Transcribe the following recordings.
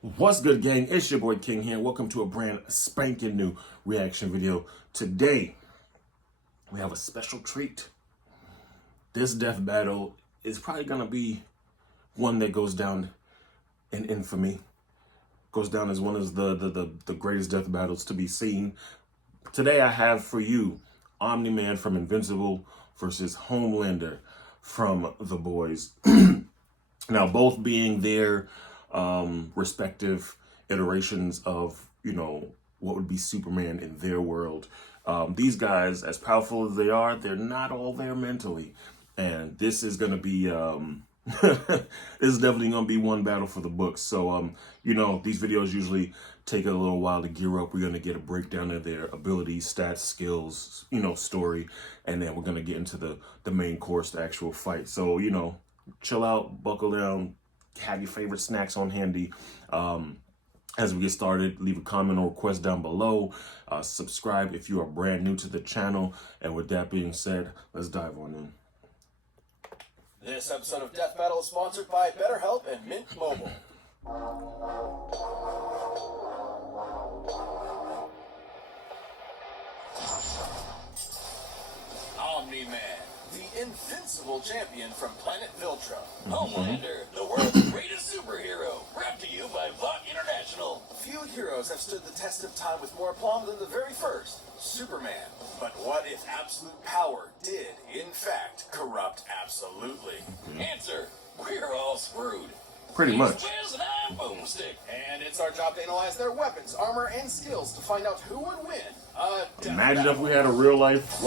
What's good, gang? It's your boy King here. Welcome to a brand spanking new reaction video. Today, we have a special treat. This death battle is probably gonna be one that goes down in infamy. Goes down as one of the greatest death battles to be seen. Today, I have for you Omni-Man from Invincible versus Homelander from The Boys. Now, both being their respective iterations of, what would be Superman in their world. These guys, as powerful as they are, they're not all there mentally. And this is going to be, this is definitely going to be one battle for the books. So, these videos usually take a little while to gear up. We're going to get a breakdown of their abilities, stats, skills, story. And then we're going to get into the main course, the actual fight. So, chill out, buckle down, have your favorite snacks on handy. As we get started, leave a comment or request down below. Subscribe if you are brand new to the channel. And with that being said, let's dive on in. This episode of Death Battle is sponsored by BetterHelp and Mint Mobile. Omni-Man, the invincible champion from planet Viltra. Homelander, the world's greatest superhero, brought to you by Vought International. Few heroes have stood the test of time with more aplomb than the very first, Superman. But what if absolute power did, in fact, corrupt absolutely? Answer, we're all screwed. Pretty much. He's Wiz and I'm Boomstick. And it's our job to analyze their weapons, armor, and skills to find out who would win. Imagine if we had a real life,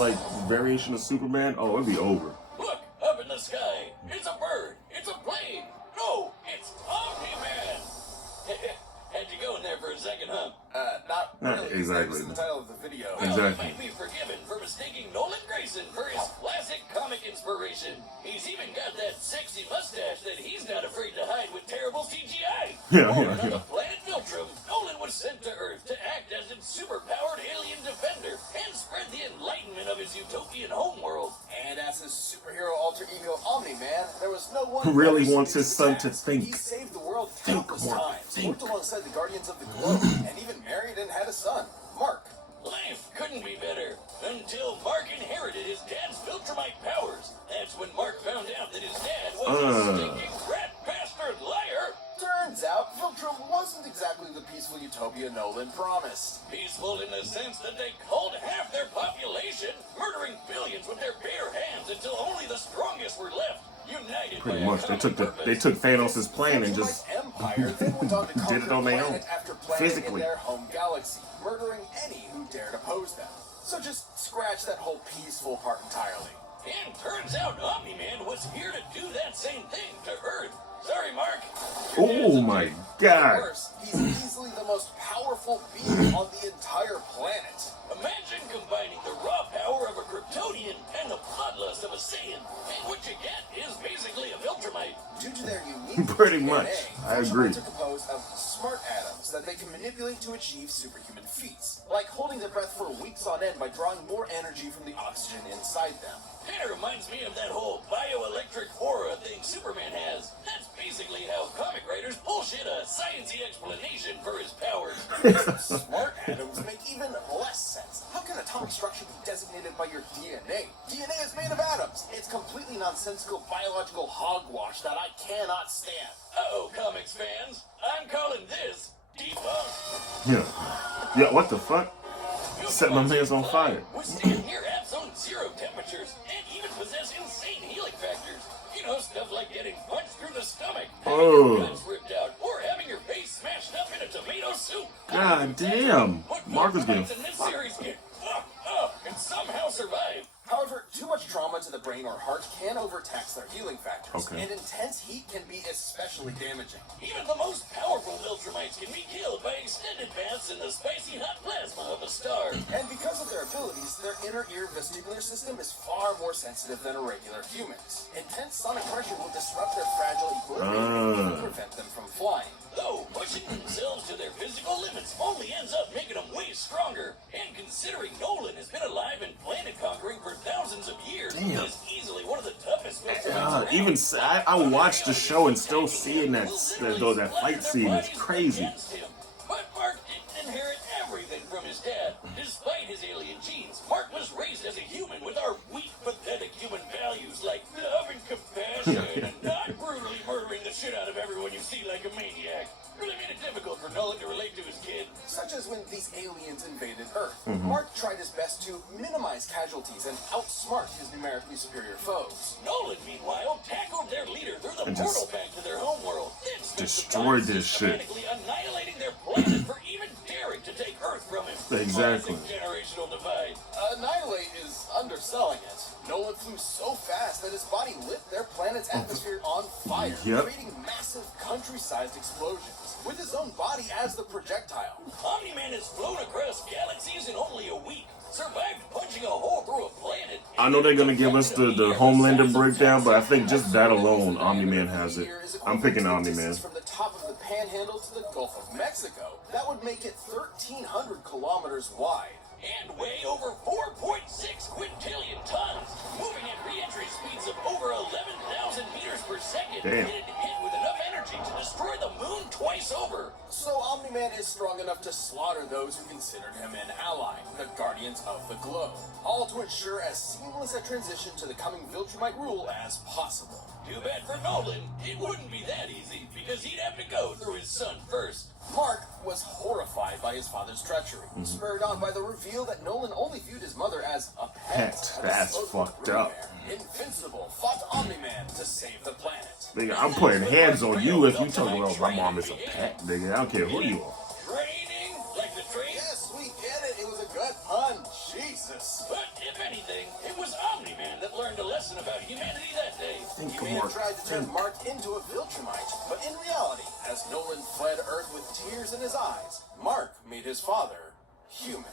variation of Superman. Oh, it'd be over. Look, up in the sky. It's a bird. It's a plane. No, it's Omni-Man. Had you go in there for a second, huh? Not really. Exactly. This is the title of the video. Well, Exactly. he might be forgiven for mistaking Nolan Grayson for his classic comic inspiration. He's even got that sexy mustache that he's not afraid to hide with terrible CGI. Yeah. On the planet Viltrum, Nolan was sent to Earth to act as its superpowered alien defender and spread the enlightenment of his utopian homeworld. And as his superhero alter ego Omni-Man, there was no one Who really better wants his suited son to think. He saved the world Think countless more. times, Think. worked alongside the Guardians of the Globe, and even married and had a son, Mark. Life couldn't be better until Mark inherited his dad's Viltrumite powers. That's when Mark found out that his dad was a stinking rat bastard liar. Turns out, Viltrum wasn't exactly the peaceful utopia Nolan promised. Peaceful in the sense that they culled half their population, murdering billions with their bare hands until only the strongest were left. United Pretty by a much. They common took purpose. Thanos' plan and just Viltrumite Empire then went on to conquer did it on their own. planet after planet Physically. in their home galaxy, murdering any who dared oppose them. So just scratch that whole peaceful part entirely. And turns out Omni-Man was here to do that same thing to Earth. Sorry, Mark. Oh my God. Worse, he's easily the most powerful being on the entire planet. Imagine combining the raw power of a Kryptonian and the bloodlust of a Saiyan. And what you get is basically a Viltrumite. Due to their unique Pretty DNA, much. I agree. Viltrumites are composed of smart atoms that they can manipulate to achieve superhuman feats, like holding their breath for weeks on end by drawing more energy from the oxygen inside them. Kind of reminds me of that whole bioelectric aura thing Superman has. That's basically how comic writers bullshit a sciencey explanation for his powers. Smart atoms make even less sense. How can atomic structure be designated by your DNA? DNA is made of atoms. It's completely nonsensical biological hogwash that I cannot stand. Uh-oh, comics fans. I'm calling this debunked. Yeah, what the fuck? Set my man's on fire. Withstand near absolute zero temperatures and even possess insane healing factors. Stuff like getting punched through the stomach, having your guts ripped out, or having your face smashed up in a tomato soup. God damn. What Mark is getting Viltrumites in this series get fucked up and somehow survive. However, too much trauma to the brain or heart can overtax their healing factors, Okay. and intense heat can be especially damaging. Even the most powerful Viltrumites can be killed by extended baths in the spicy hot plasma of a star. And because of their abilities, their inner ear vestibular system is far more sensitive than a regular human's. Intense sonic pressure will disrupt their fragile equilibrium and prevent them from flying. Though pushing themselves to their physical limits only ends up making them way stronger. And considering Nolan has been alive and planet conquering for thousands of years, he is easily one of the toughest Viltrumites even I watched the show and still seeing that fight scene is crazy. But Mark didn't inherit everything from his dad. Despite his alien genes, Mark was raised as a human with our weak, pathetic human values like love and compassion and not brutally murdering the shit out of everyone you see like a maniac. Really made it difficult for Nolan to relate to his kid. Such as when these aliens invaded Earth. Mark tried his best to minimize casualties and outsmart his numerically superior foes. Nolan, meanwhile, tackled their leader through the And portal back to their homeworld. Then spent destroyed some time this shit. systematically annihilating their planet for even daring to take Earth from him. Exactly. Classic generational divide. Annihilate is underselling it. Nolan flew so fast that his body lit their planet's atmosphere on fire, Yep. creating massive country-sized explosions, with his own body as the projectile. Omni-Man has flown across galaxies in only a week. Survived punching a hole through a planet. I know they're gonna give us the Homelander breakdown, but I think just that alone, Omni-Man has it. I'm picking Omni-Man. From the top of the Panhandle to the Gulf of Mexico, that would make it 1,300 kilometers wide. And weigh over 4.6 quintillion tons, moving at re-entry speeds of over 11,000 meters per second. Damn. It'd hit with enough energy to destroy the moon twice over. So Omni-Man is strong enough to slaughter those who considered him an ally, the Guardians of the Globe, all to ensure as seamless a transition to the coming Viltrumite rule as possible. Too bad for Nolan, it wouldn't be that easy, because he'd have to go through his son first. Mark was horrified by his father's treachery, spurred on by the reveal that Nolan only viewed his mother as a pet. That's fucked up. Invincible fought Omni-Man to save the planet. Nigga, I'm putting hands on you if you talk about my mom is a pet, nigga. I don't care who you are. Training, like the train. Yes, we get it. It was a good pun. Jesus. But if anything, it was Omni-Man that learned a lesson about humanity that day. He may have tried to turn Mark into a Viltrumite, but in reality, as Nolan fled Earth with tears in his eyes, Mark made his father human.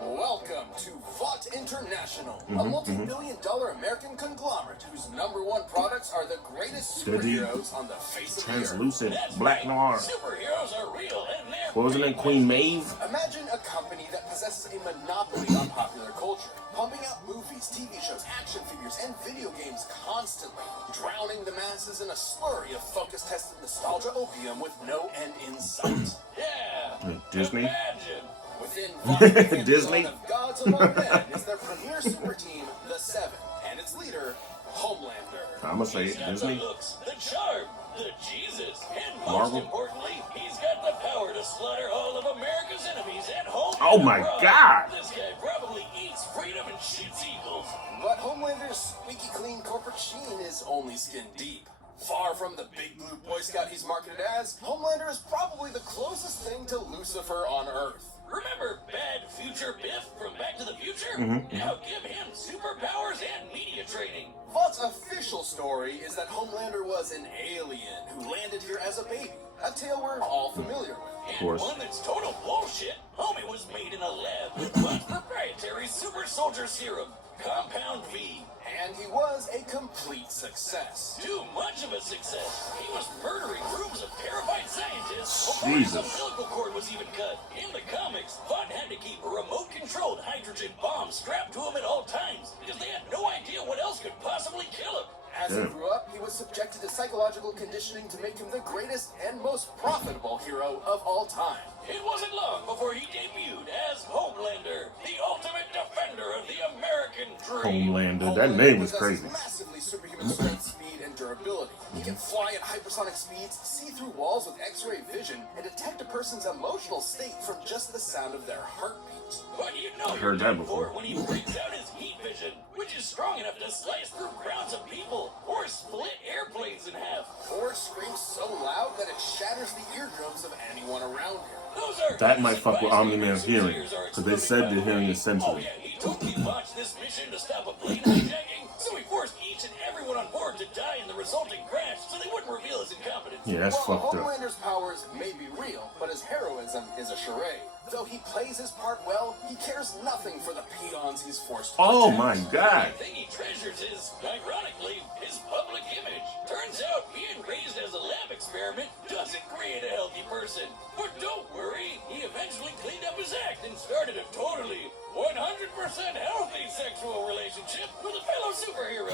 Welcome to Vought International, a multi-billion-dollar American conglomerate whose #1 products are the greatest superheroes on the face of the earth. Translucent, That's black right. noir. Superheroes are real and they're What was it name? Queen Maeve? Imagine a company that possesses a monopoly on popular culture, pumping out movies, TV shows, action figures, and video games constantly, drowning the masses in a slurry of focus-tested nostalgia opium with no end in sight. Yeah. Disney? Imagine. Within Disney? of Gods Among Men is their premier super team, the Seven, and its leader, Homelander. I'ma say He's it, got Disney. the looks, the charm, the Jesus, and most Marvel. importantly, he's got the power to slaughter all of America's enemies at home. Oh and my abroad. God. This guy probably eats freedom and shits eagles. But Homelander's squeaky clean corporate sheen is only skin deep. Far from the big blue Boy Scout he's marketed as, Homelander is probably the closest thing to Lucifer on Earth. Remember Bad Future Biff from Back to the Future? Now give him superpowers and media training. Vaught's official story is that Homelander was an alien who landed here as a baby, a tale we're all familiar with. And course. one that's total bullshit. Homie was made in a lab with Vaught's proprietary super soldier serum, Compound V. And he was a complete success. Too much of a success. He was murdering groups of terrified scientists before Jesus. his umbilical cord was even cut. In the comics, Vought had to keep a remote-controlled hydrogen bomb strapped to him at all times because they had no idea what else could possibly kill him. As he grew up, he was subjected to psychological conditioning to make him the greatest and most profitable hero of all time. It wasn't long before he debuted as Homelander, the ultimate defender of the American dream. Homelander. That name is possesses crazy. Massively superhuman strength, speed, and durability. He can fly at hypersonic speeds, see through walls with X-ray vision, and detect a person's emotional state from just the sound of their heartbeat. But you know I've heard that you're before. when he breaks out his heat vision, which is strong enough to slice through crowds of people or split airplanes in half. Or screams so loud that it shatters the eardrums of anyone around him. Those are That might fuck with advisory Omni-Man's whose hearing, ears are 'cause they said exploding, the hearing by is the way. sensitive. Oh yeah, he totally botched this mission to stop a plane hijacking, so he forced each and everyone on board to die in the resulting crash so they wouldn't reveal his incompetence. Yeah, that's Well, fucked up. Homelander's powers may be real, but his heroism is a charade. Though he plays his part well, he cares nothing for the peons he's forced to Oh protect. my God. The thing he treasures is, ironically, his public image. Turns out, being raised as a lab experiment environment doesn't create a healthy person. But don't worry, he eventually cleaned up his act and started a totally 100% healthy sexual relationship with a fellow superhero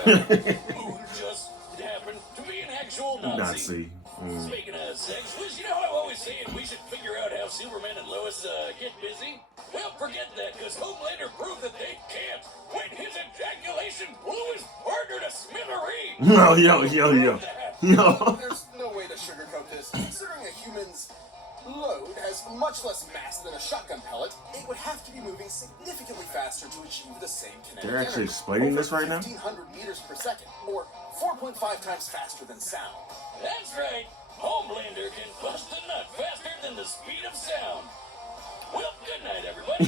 who just happened to be an actual Nazi. Speaking of sex, Liz, you know how I'm always saying we should figure out how Superman and Lois get busy? Well, forget that, because Homelander proved that they can't when his ejaculation blew his partner to smithereens. No, yo. There's no way to sugarcoat this. Considering a human's load has much less mass than a shotgun pellet, it would have to be moving significantly faster to achieve the same kinetic They're actually energy. explaining this right now? 1,500 meters per second, or 4.5 times faster than sound. That's right. Homelander can bust a nut faster than the speed of sound. Well, good night, everybody.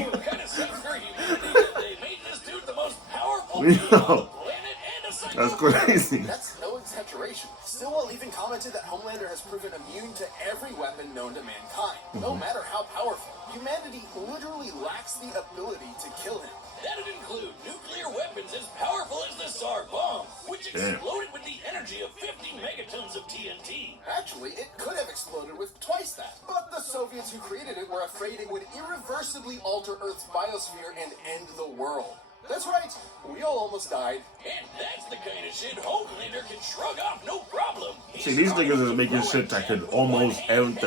It kind of sucks for humanity that they made this dude the most powerful being on the planet and a psycho. That's crazy. That's no exaggeration. Stillwell even commented that Homelander has proven immune to every weapon known to mankind. No matter how powerful, humanity literally lacks the ability to kill him. That'd include nuclear weapons as powerful as the Tsar bomb, which exploded with the energy of 50 megatons of TNT. Actually, it could have exploded with twice that. But the Soviets who created it were afraid it would irreversibly alter Earth's biosphere and end the world. That's right, we all almost died. And that's the kind of shit Homelander can shrug off no problem. See, these niggas is making shit that could almost end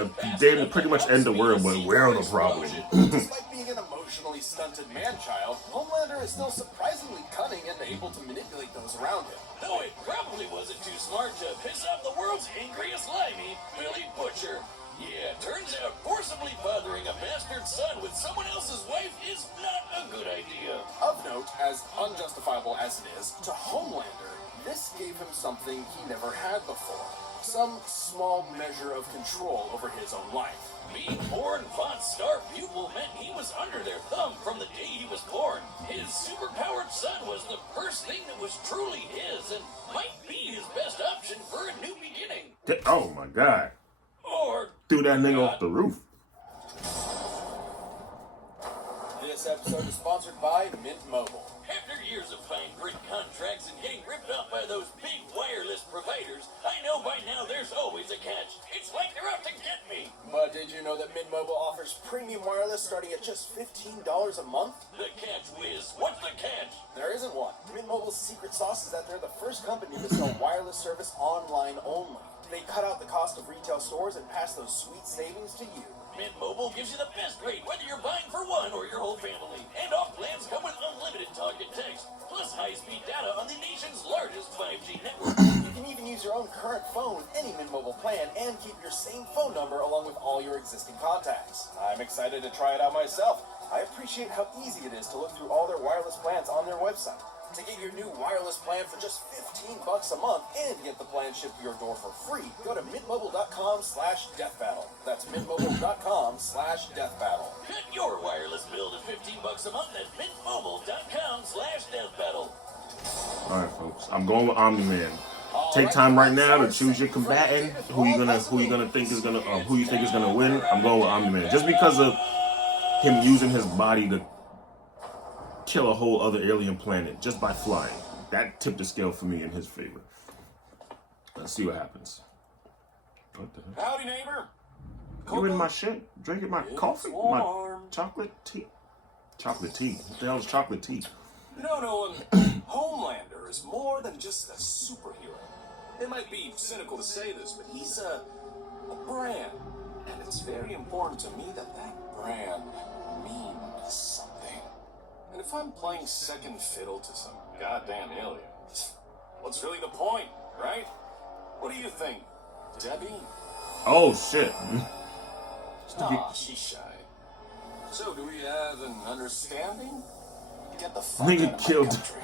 pretty much end the world, but we're the problem. Despite being an emotionally stunted man-child, Homelander is still surprisingly cunning and able to manipulate those around him. Though it probably wasn't too smart to piss off the world's angriest limey, Billy Butcher. Yeah, turns out forcibly fathering a bastard son with someone else's wife is not a good idea. Of note, as unjustifiable as it is, to Homelander, this gave him something he never had before. Some small measure of control over his own life. Being born Von Star pupil meant he was under their thumb from the day he was born. His superpowered son was the first thing that was truly his and might be his best option for a new beginning. Oh my god. Or Threw that nigga off the roof. This episode is sponsored by Mint Mobile. after years of fine print contracts and getting ripped off by those big wireless providers, I know by now there's always a catch. It's like they're out to get me. But did you know that Mint Mobile offers premium wireless starting at just $15 a month? The catch, Wiz. What's the catch? There isn't one. Mint Mobile's secret sauce is that they're the first company to sell wireless service online only. They cut out the cost of retail stores and pass those sweet savings to you. Mint Mobile gives you the best rate, whether you're buying for one or your whole family. And all plans come with unlimited talk and text, plus high-speed data on the nation's largest 5G network. You can even use your own current phone with any Mint Mobile plan and keep your same phone number along with all your existing contacts. I'm excited to try it out myself. I appreciate how easy it is to look through all their wireless plans on their website. To get your new wireless plan for just $15 a month and get the plan shipped to your door for free, go to mintmobile.com/deathbattle. That's mintmobile.com/deathbattle. Cut your wireless bill to $15 a month at mintmobile.com/deathbattle. Alright folks, I'm going with Omni-Man. Take time right now to choose your combatant, who you think is gonna win. I'm going with Omni-Man. Just because of him using his body to kill a whole other alien planet just by flying. That tipped the scale for me in his favor. Let's see what happens. What the hell? Howdy, neighbor. You in my shit? Drinking my coffee? My chocolate tea? Chocolate tea? What the hell is chocolate tea? You know, Nolan, Homelander is more than just a superhero. It might be cynical to say this, but he's a brand. And it's very important to me that that brand means something. And if I'm playing second fiddle to some goddamn alien, what's really the point, right? What do you think, Debbie? Oh shit. Aw, she's shy. So, do we have an understanding? Get the fuck Nigga out of my killed. country.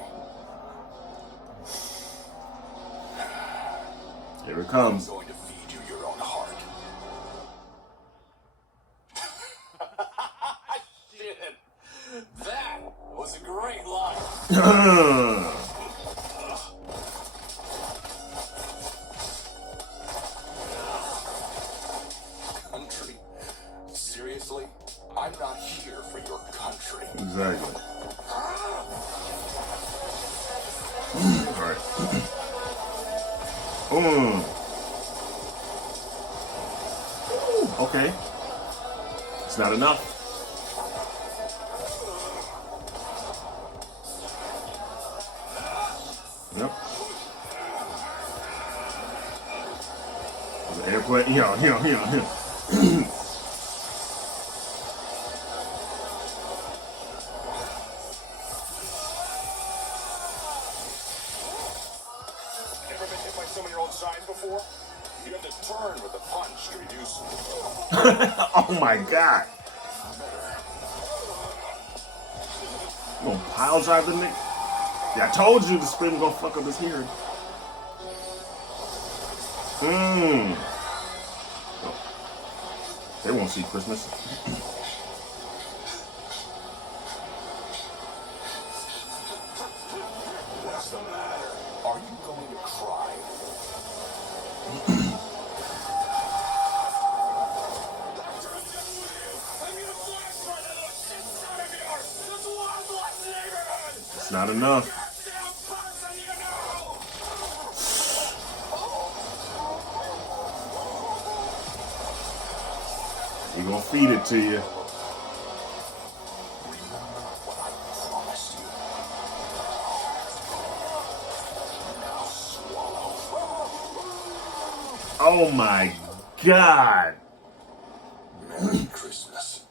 Here it comes. I'm going to feed you your own heart. Shit. That was a great line. Country? Seriously? I'm not here for your country. Exactly. Alright. Okay. It's not enough. Yep. The airplane. Yeah. Ever been hit by some of your old signs before? You have to turn with a punch to reduce. Oh my god. You gonna pile drive the nigga? Yeah, I told you the spin was gonna fuck up his hearing. They won't see Christmas. What's the matter? Are you going to cry? It's not enough. He gonna feed it to you. Oh my god. Merry Christmas.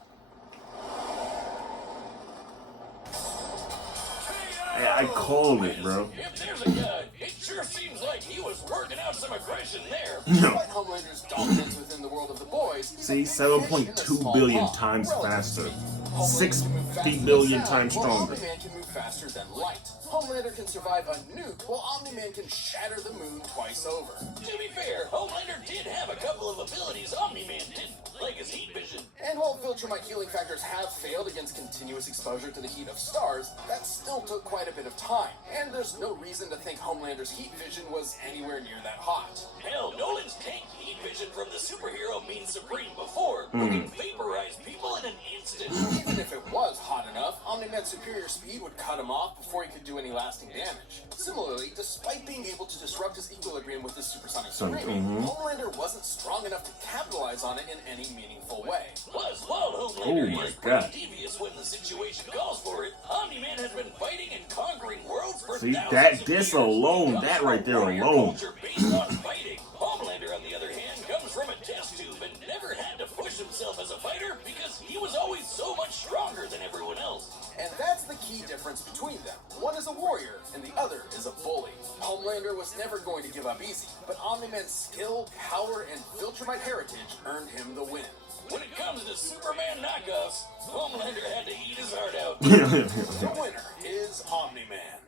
Hey, I called it, bro. If there's a guy, it sure seems like he was working out some aggression there. No. Despite Homelander's dominance within the world of the boys, he's See, a big fish in a 7.2 small billion pond, times relatively faster. speaking. Homelander 60 can move faster than billion sound, times while stronger. Omni-Man can move faster than light. Homelander can survive a nuke, while Omni-Man can shatter the moon twice over. To be fair, Homelander did have a couple of abilities Omni-Man didn't, like his heat vision. And while Viltrumite healing factors have failed against continuous exposure to the heat of stars, that still took quite a bit of time. And there's no reason to think Homelander's heat vision was anywhere near that hot. Hell, Nolan's tanked heat vision from the superhero means supreme before, who can vaporize people in an instant. Even if it was hot enough, Omni-Man's superior speed would cut him off before he could do any lasting damage. Similarly, despite being able to disrupt his equilibrium with his supersonic screaming, Homelander wasn't strong enough to capitalize on it in any meaningful way. Plus, while Homelander Oh my is God. pretty devious when the situation calls for it, Omni-Man has been fighting and conquering worlds for See, thousands that- of this years. alone, Comes that from right there warrior alone. culture based on fighting. Homelander, on the other hand, comes from a test tube and never had to push himself as a fighter because he was always so much stronger than everyone else. And that's the key difference between them. One is a warrior, and the other is a bully. Homelander was never going to give up easy, but Omni-Man's skill, power, and Viltrumite heritage earned him the win. When it comes to Superman knockoffs, Homelander had to eat his heart out. The winner is Omni-Man.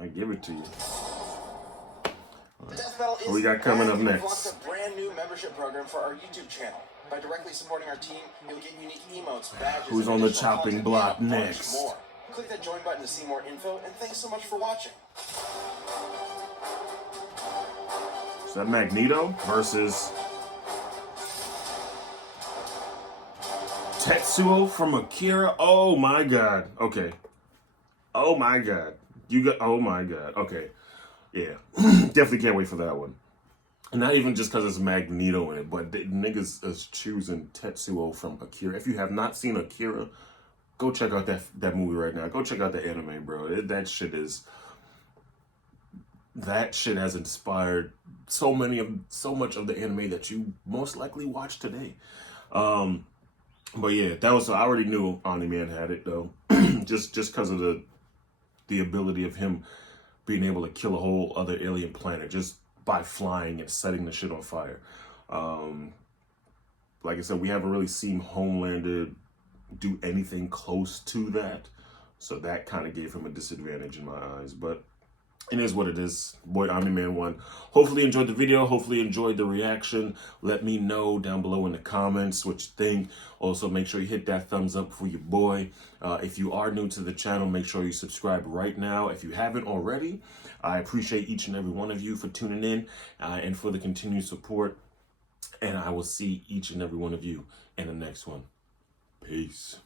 I give it to you. Death Battle is What we got coming up back, and we've next? launched a brand new membership program for our YouTube channel. By directly supporting our team, you'll get unique emotes, badges, Who's and on the additional chopping content, block and a bunch next? more. Click that join button to see more info, and thanks so much for watching. Is that Magneto versus Tetsuo from Akira? Oh my god. Okay. Oh my god. Oh my god. Okay. Yeah. Definitely can't wait for that one. And not even just because it's Magneto in it, but the niggas is choosing Tetsuo from Akira. If you have not seen Akira, go check out that movie right now. Go check out the anime, bro. That shit has inspired so much of the anime that you most likely watch today. But yeah, I already knew Omni-Man had it though, just because of the ability of him being able to kill a whole other alien planet just by flying and setting the shit on fire. Like I said, we haven't really seen Homelander do anything close to that, so that kind of gave him a disadvantage in my eyes, but it is what it is. Boy, Omni-Man won. Hopefully you enjoyed the video. Hopefully you enjoyed the reaction. Let me know down below in the comments what you think. Also, make sure you hit that thumbs up for your boy. If you are new to the channel, make sure you subscribe right now. If you haven't already, I appreciate each and every one of you for tuning in and for the continued support. And I will see each and every one of you in the next one. Peace.